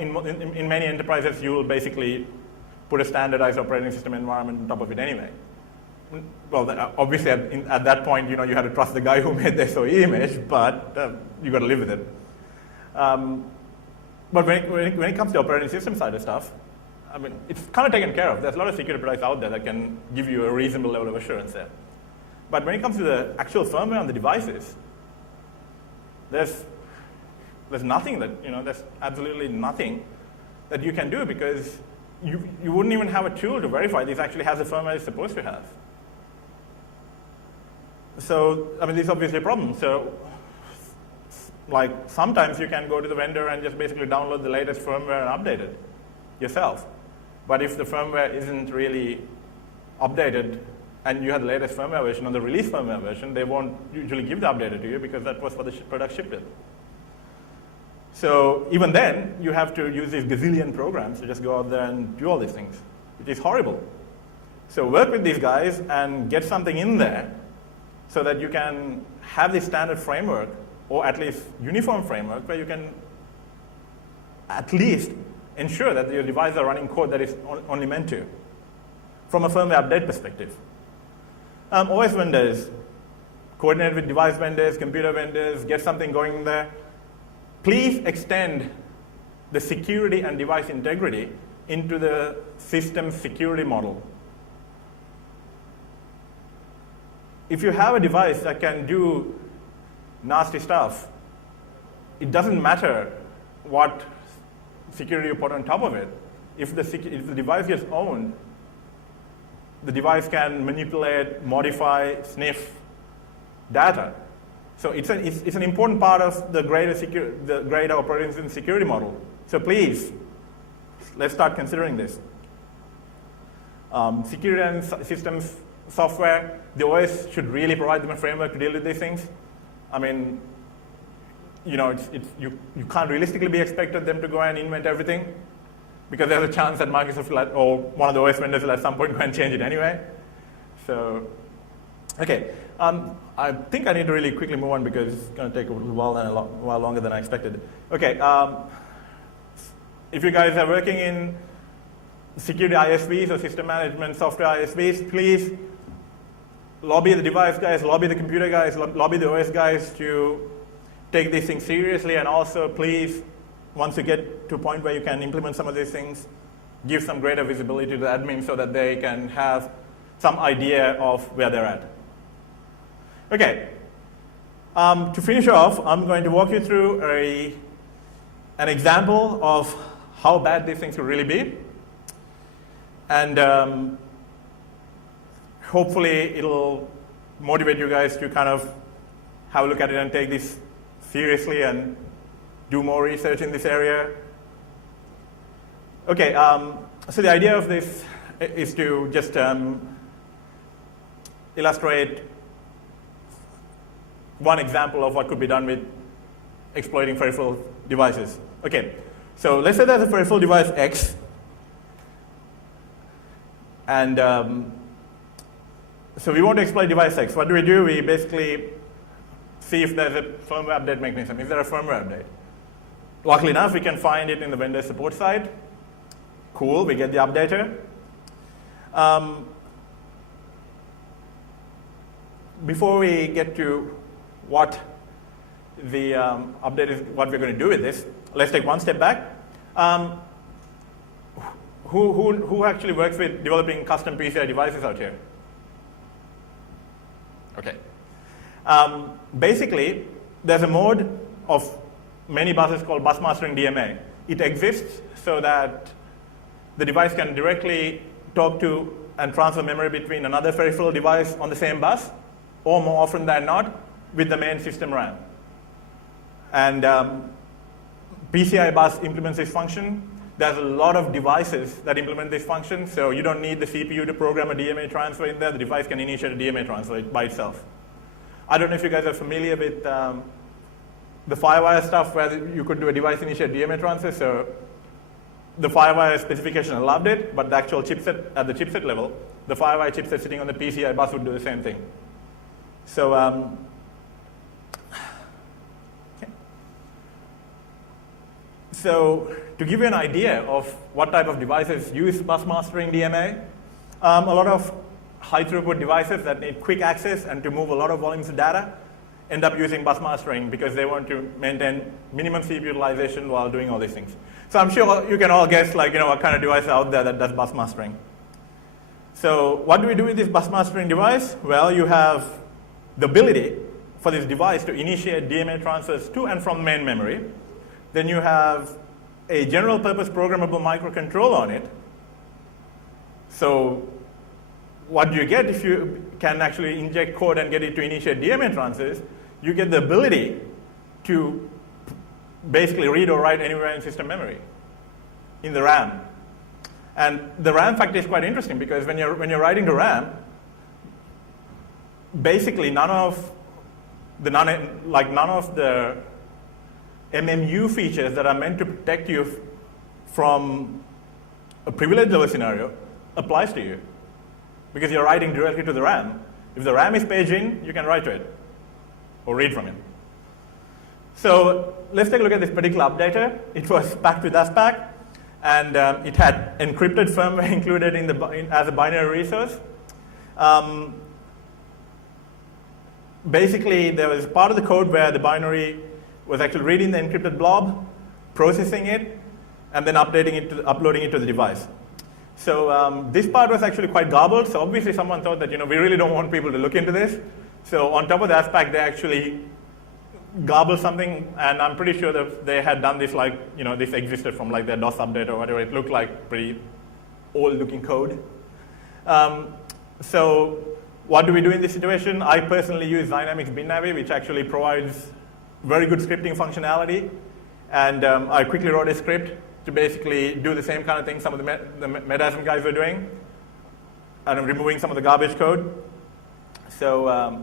in many enterprises, you will basically put a standardized operating system environment on top of it anyway. Well, obviously at that point, you had to trust the guy who made the SOE image, but you got to live with it. But when it comes to operating system side of stuff, I mean, it's kind of taken care of. There's a lot of security products out there that can give you a reasonable level of assurance there. But when it comes to the actual firmware on the devices, there's nothing that, there's absolutely nothing that you can do, because you wouldn't even have a tool to verify this actually has the firmware it's supposed to have. So, I mean, this is obviously a problem. So, like, sometimes you can go to the vendor and just basically download the latest firmware and update it yourself. But if the firmware isn't really updated and you have the latest firmware version or the release firmware version, they won't usually give the update to you because that was what the product shipped with. So even then, you have to use these gazillion programs to just go out there and do all these things, which is horrible. So work with these guys and get something in there so that you can have this standard framework, or at least uniform framework, where you can at least ensure that your devices are running code that is only meant to, from a firmware update perspective. OS vendors, coordinate with device vendors, computer vendors, get something going there. Please extend the security and device integrity into the system security model. If you have a device that can do nasty stuff, it doesn't matter what security you put on top of it. If the device gets owned, the device can manipulate, modify, sniff data. So it's an important part of the greater operating system security model. So please, let's start considering this. Security and systems software, the OS should really provide them a framework to deal with these things. I mean, you can't realistically be expected them to go and invent everything, because there's a chance that Microsoft or one of the OS vendors will at some point go and change it anyway. So, okay. I think I need to really quickly move on because it's going to take a while longer than I expected. Okay. If you guys are working in security ISVs or system management software ISVs, please lobby the device guys, lobby the computer guys, lobby the OS guys to take these things seriously, and also please, once you get to a point where you can implement some of these things, give some greater visibility to the admin so that they can have some idea of where they're at. Okay, to finish off, I'm going to walk you through an example of how bad these things could really be. And hopefully it'll motivate you guys to kind of have a look at it and take this seriously and do more research in this area. Okay, so the idea of this is to just illustrate one example of what could be done with exploiting peripheral devices. Okay, so let's say there's a peripheral device X, and so we want to exploit device X. What do? We basically see if there's a firmware update mechanism. Is there a firmware update? Luckily enough, we can find it in the vendor support side. Cool, we get the updater. Before we get to what the update is, what we're going to do with this, let's take one step back. Who actually works with developing custom PCI devices out here? Okay. Basically, there's a mode of many buses called bus mastering DMA. It exists so that the device can directly talk to and transfer memory between another peripheral device on the same bus, or more often than not, with the main system RAM. And PCI bus implements this function. There's a lot of devices that implement this function, so you don't need the CPU to program a DMA transfer in there. The device can initiate a DMA transfer by itself. I don't know if you guys are familiar with the FireWire stuff where you could do a device initiate DMA transfer. So the FireWire specification allowed it, but the actual chipset, at the chipset level, the FireWire chipset sitting on the PCI bus would do the same thing. So, okay. So to give you an idea of what type of devices use bus mastering DMA, a lot of high throughput devices that need quick access and to move a lot of volumes of data end up using bus mastering because they want to maintain minimum CPU utilization while doing all these things. So I'm sure you can all guess what kind of device out there that does bus mastering. So what do we do with this bus mastering device? Well, you have the ability for this device to initiate DMA transfers to and from main memory. Then you have a general purpose programmable microcontroller on it. So what do you get if you can actually inject code and get it to initiate DMA transfers? You get the ability to basically read or write anywhere in system memory in the RAM. And the RAM factor is quite interesting because when you're writing to RAM, basically none of the MMU features that are meant to protect you from a privilege level scenario applies to you because you're writing directly to the RAM. If the RAM is page in, you can write to it or read from it. So let's take a look at this particular updater. It was packed with ASPAC, and it had encrypted firmware included as a binary resource. Basically, there was part of the code where the binary was actually reading the encrypted blob, processing it, and then uploading it to the device. So this part was actually quite garbled. So obviously, someone thought that we really don't want people to look into this. So on top of the ASPAC, they actually garbled something, and I'm pretty sure that they had done this this existed from their DOS update or whatever. It looked like pretty old-looking code. So what do we do in this situation? I personally use Dynamics BinNavi, which actually provides very good scripting functionality. And I quickly wrote a script to basically do the same kind of thing some of the Medasm guys were doing, and I'm removing some of the garbage code. So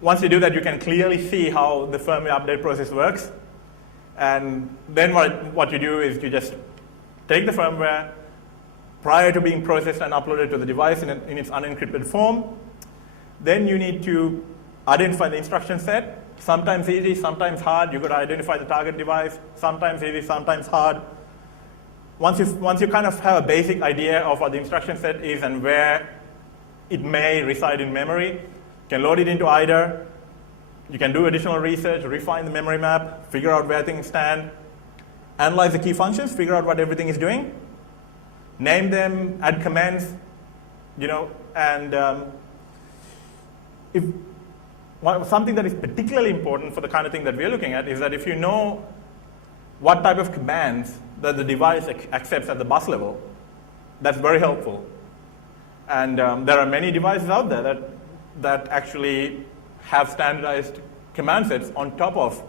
once you do that, you can clearly see how the firmware update process works. And then what you do is you just take the firmware prior to being processed and uploaded to the device in its unencrypted form. Then you need to identify the instruction set. Sometimes easy, sometimes hard. You've got to identify the target device. Sometimes easy, sometimes hard. Once you kind of have a basic idea of what the instruction set is and where it may reside in memory, you can load it into IDER. You can do additional research, refine the memory map, figure out where things stand, analyze the key functions, figure out what everything is doing, name them, add commands, and something that is particularly important for the kind of thing that we're looking at is that if you know what type of commands that the device accepts at the bus level, that's very helpful. And there are many devices out there that actually have standardized command sets on top of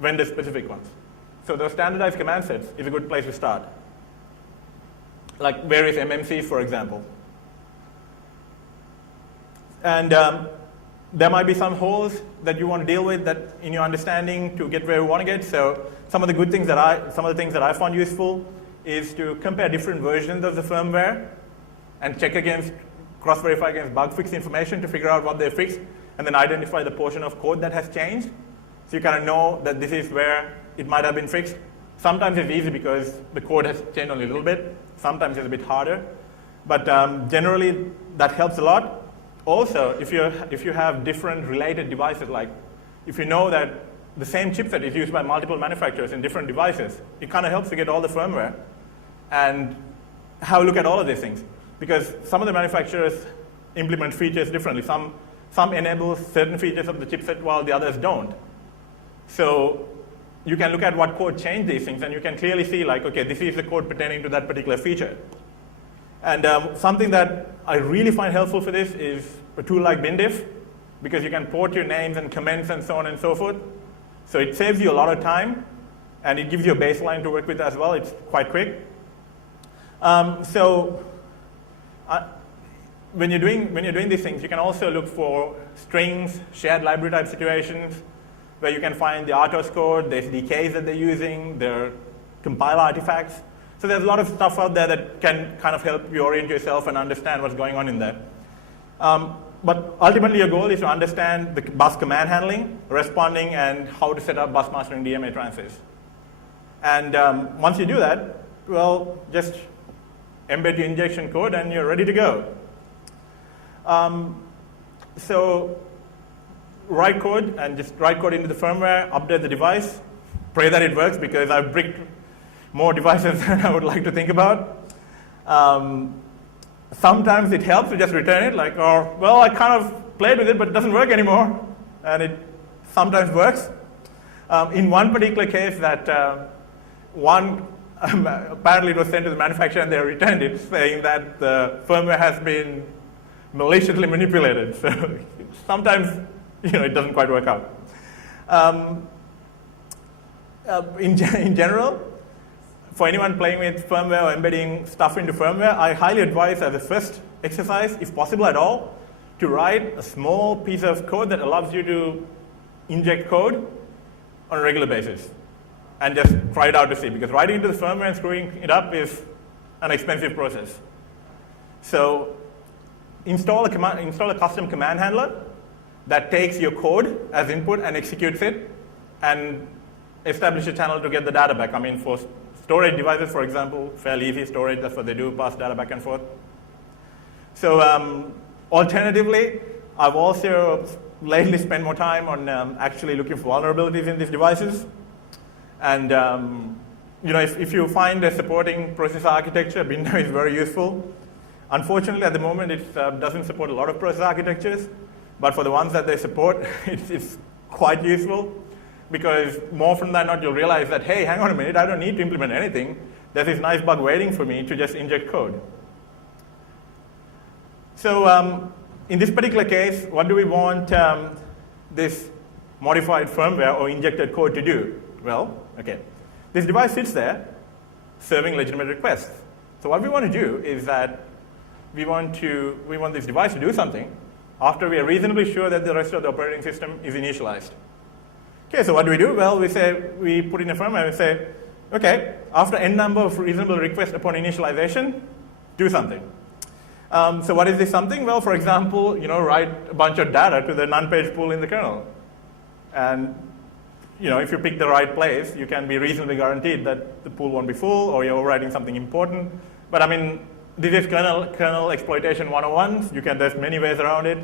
vendor-specific ones. So those standardized command sets is a good place to start, like various MMCs, for example. And there might be some holes that you want to deal with that in your understanding to get where you want to get. So some of the things that I found useful is to compare different versions of the firmware and check against, cross-verify against bug fix information to figure out what they fixed, and then identify the portion of code that has changed. So you kind of know that this is where it might have been fixed. Sometimes it's easy because the code has changed only a little bit. Sometimes it's a bit harder. But generally, that helps a lot. Also, if you have different related devices, like if you know that the same chipset is used by multiple manufacturers in different devices, it kind of helps to get all the firmware and have a look at all of these things. Because some of the manufacturers implement features differently. Some enable certain features of the chipset while the others don't. So you can look at what code changed these things, and you can clearly see, okay, this is the code pertaining to that particular feature. And something that I really find helpful for this is a tool like BinDiff, because you can port your names and comments and so on and so forth. So it saves you a lot of time, and it gives you a baseline to work with as well. It's quite quick. When you're doing these things, you can also look for strings, shared library type situations, where you can find the RTOS code, the SDKs that they're using, their compile artifacts. So there's a lot of stuff out there that can kind of help you orient yourself and understand what's going on in there. But ultimately, your goal is to understand the bus command handling, responding, and how to set up bus mastering DMA transfers. And once you do that, well, just embed your injection code and you're ready to go. So write code and just write code into the firmware, update the device, pray that it works because I've bricked more devices than I would like to think about. Sometimes it helps to just return it, like, or, well, I kind of played with it, but it doesn't work anymore. And it sometimes works. In one particular case that apparently it was sent to the manufacturer and they returned it, saying that the firmware has been maliciously manipulated. So sometimes, it doesn't quite work out. In general, for anyone playing with firmware or embedding stuff into firmware, I highly advise as a first exercise, if possible at all, to write a small piece of code that allows you to inject code on a regular basis and just try it out to see, because writing into the firmware and screwing it up is an expensive process. So install a custom command handler that takes your code as input and executes it and establish a channel to get the data back. I mean, for storage devices, for example, fairly easy storage, that's what they do, pass data back and forth. So alternatively, I've also lately spent more time on actually looking for vulnerabilities in these devices. And if you find a supporting processor architecture, Bingo is very useful. Unfortunately, at the moment, it doesn't support a lot of processor architectures, but for the ones that they support, it's quite useful, because more often than not, you'll realize that, hey, hang on a minute, I don't need to implement anything. There's this nice bug waiting for me to just inject code. So in this particular case, what do we want this modified firmware or injected code to do? Well, okay, this device sits there serving legitimate requests. So what we want to do is that we want this device to do something after we are reasonably sure that the rest of the operating system is initialized. Okay, so what do? Well, we put in a firmware and we say, okay, after n number of reasonable requests upon initialization, do something. So what is this something? Well, for example, write a bunch of data to the none-page pool in the kernel. And if you pick the right place, you can be reasonably guaranteed that the pool won't be full or you're overwriting something important. But I mean, this is kernel exploitation 101. There's many ways around it.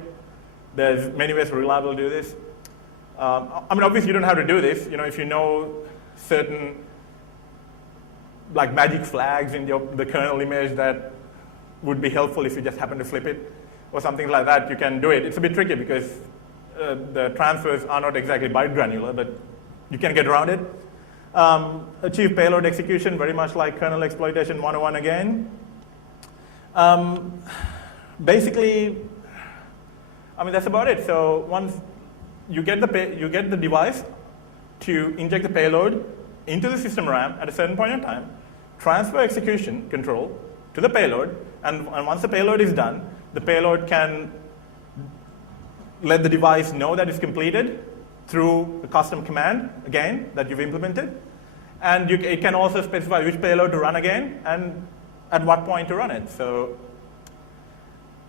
There's many ways to reliably do this. Obviously you don't have to do this. If you know certain magic flags in the kernel image that would be helpful if you just happen to flip it or something like that, you can do it. It's a bit tricky because the transfers are not exactly byte granular, but you can get around it. Achieve payload execution, very much like kernel exploitation 101 again. Basically, that's about it. So once you get the device to inject the payload into the system RAM at a certain point in time, transfer execution control to the payload, and once the payload is done, the payload can let the device know that it's completed through the custom command, again, that you've implemented. And it can also specify which payload to run again and at what point to run it. So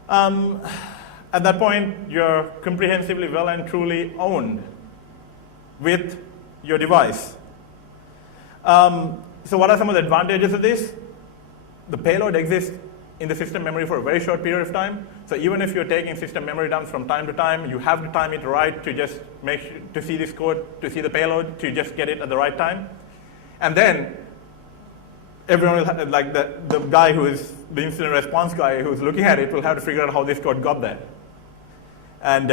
at that point, you're comprehensively well and truly owned with your device. So what are some of the advantages of this? The payload exists in the system memory for a very short period of time. So even if you're taking system memory dumps from time to time, you have to time it right to just make sure to see this code, to see the payload, to just get it at the right time. And then everyone will have, like the guy who is the incident response guy who's looking at it will have to figure out how this code got there. And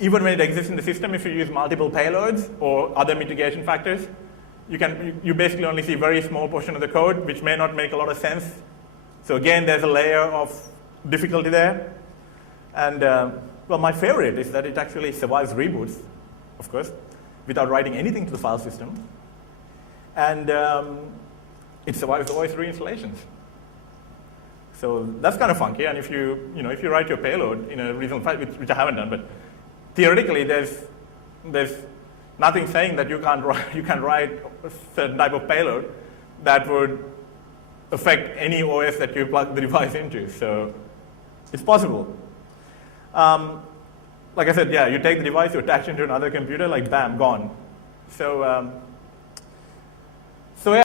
even when it exists in the system, if you use multiple payloads or other mitigation factors, you basically only see a very small portion of the code, which may not make a lot of sense. So again, there's a layer of difficulty there. And well, my favorite is that it actually survives reboots, of course, without writing anything to the file system. And it survives OS reinstallations. So that's kind of funky. And if you write your payload in a reasonable fashion, which I haven't done, but theoretically, there's nothing saying that you can't write a certain type of payload that would affect any OS that you plug the device into. So it's possible. Like I said, yeah, you take the device, you attach it to another computer, like bam, gone. So So yeah.